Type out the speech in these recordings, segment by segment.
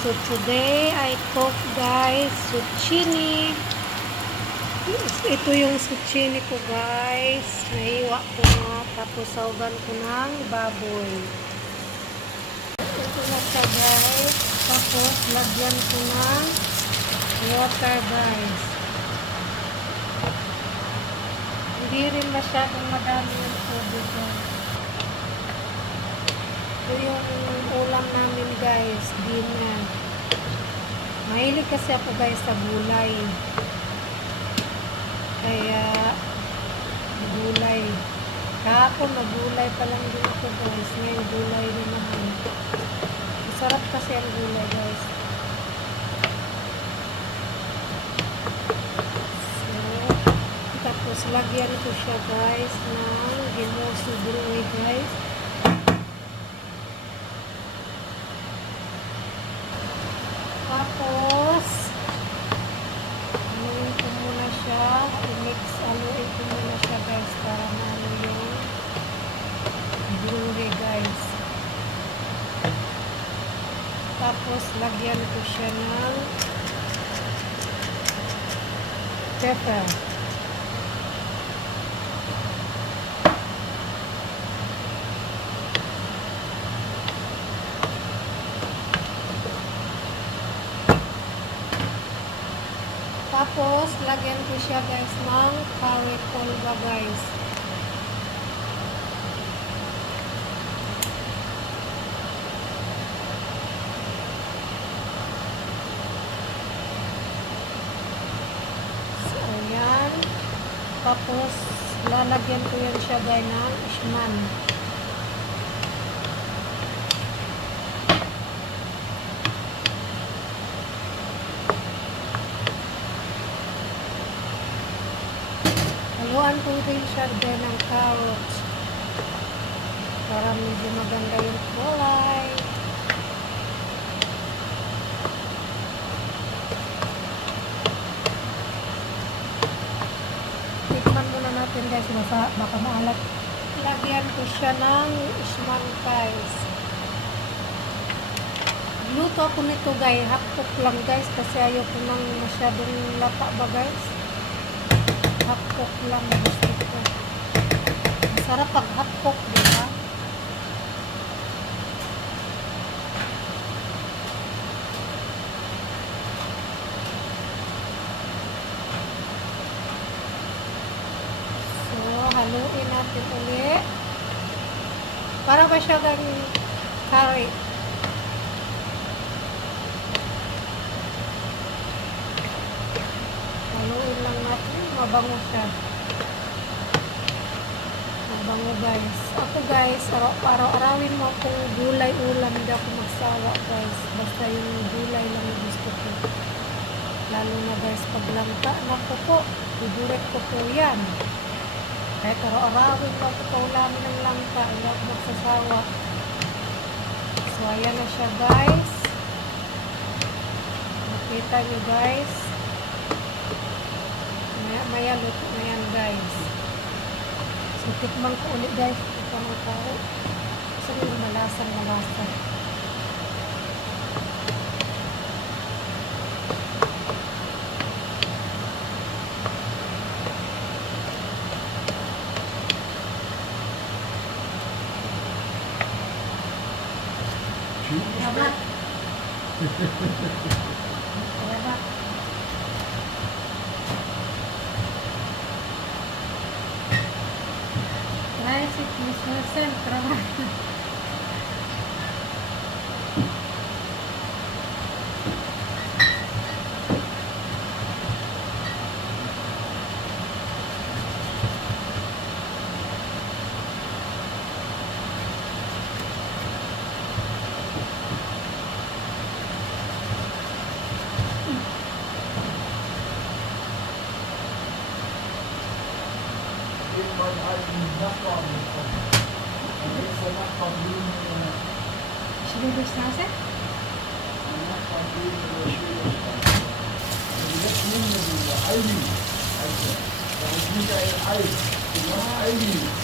So today I cook guys zucchini. Ito yung zucchini ko guys. Nahiwa ko na tapos saugan ko ng baboy. Ito na siya guys. Tapos lagyan ko ng water guys. Hindi rin masyadong madami yung tubig guys. Ito yung ulam namin guys, dinner. Mahilig kasi ako guys sa gulay. Kaya gulay. Kahapon nagulay pa lang din ako guys. Ngayon gulay din naman. Masarap kasi ang gulay guys. So, tapos lagyan ko siya guys ng ginuso gulay guys. Tapos, aluin ko muna siya. Aluin ko muna siya guys para maano yung gulay guys. Tapos, lagyan ko siya ng pepper. Tapos, lagyan ko siya guys ng curry polva guys. So, ayan. Tapos, lalagyan ko yan siya guys ng ishman. Haluan ko rin siya din ng carrots para medyo maganda yung kulay. Tikman muna natin guys, baka maalat. Lagyan ko siya ng ishman guys. Luto ako nito guys, half cook lang guys kasi ayoko nang masyadong lata ba guys. Half cook lang gusto ko. Masarap pag half cook, diba? So, haluin natin ulit. Para ba siya ganyang curry? Haluin lang natin. Mabango siya. Mabango guys. Ako guys, araw-arawin mo akong gulay ulam. Hindi ako magsawa guys. Basta yung gulay lang yung gusto ko. Lalo na guys, pag langka. Naku po, favorite ko po yan. Kahit araw-arawin mo ako paulamin ng langka. Hindi ako magsasawa. So, ayan na siya guys. Nakita nyo guys. Maya luto na yan guys. So tikman ko ulit guys. Tikman ko tao. Kasi yung malasang. Salamat. Salamat. Si Christmas trabajo. Schwiegerstraße?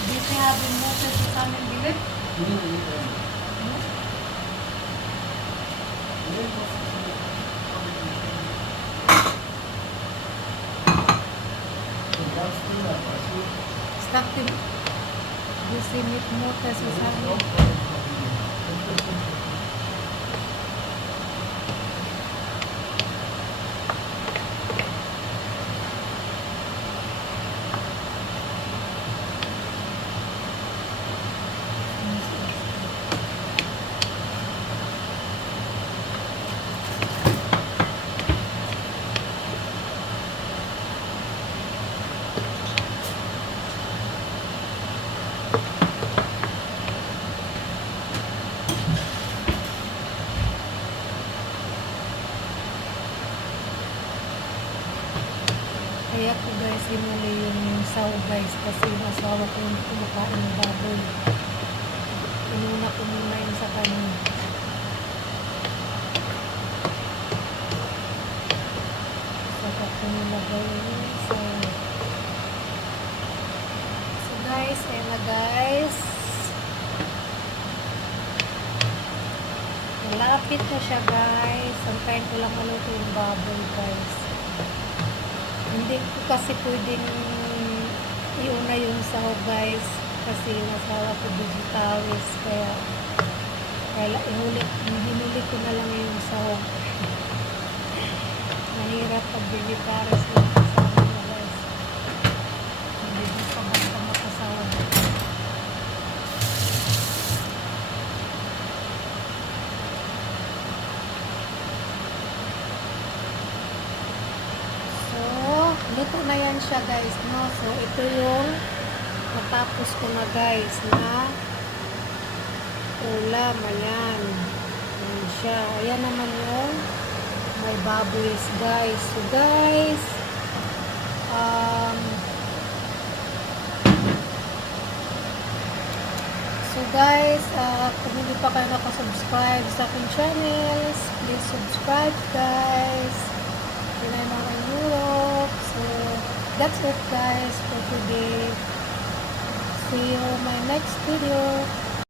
Bitte haben Mutter zusammen gelebt? Starting disimit mo kasi sa amin. Kaya ko guys, hinuli yung saw guys kasi yung asawa ko yung kumakain ng baboy. Inuna ko muna yung sa kanin. Saka ko nilagay yung saw. So guys, ayan na guys. Malapit na siya guys. Antayin ko lang maluto yung baboy guys. Hindi ko kasi pwedeng iuna yung sahog guys kasi yung asawa ko vegetarians kaya hinuli ko na lang yung sahog. Mahirap pag vegetarians yung asawa mo guys. Hindi mo pa basta makasawa. Luto na yan siya guys, no? So, ito yung matapos ko na guys na ulam. Ayan. Ayan siya. Ayan naman yung may baboys guys. So, guys, kung hindi pa kayo nakasubscribe sa aking channels, please subscribe guys. Pinay mga Europe. So, that's it guys for today. See you in my next video.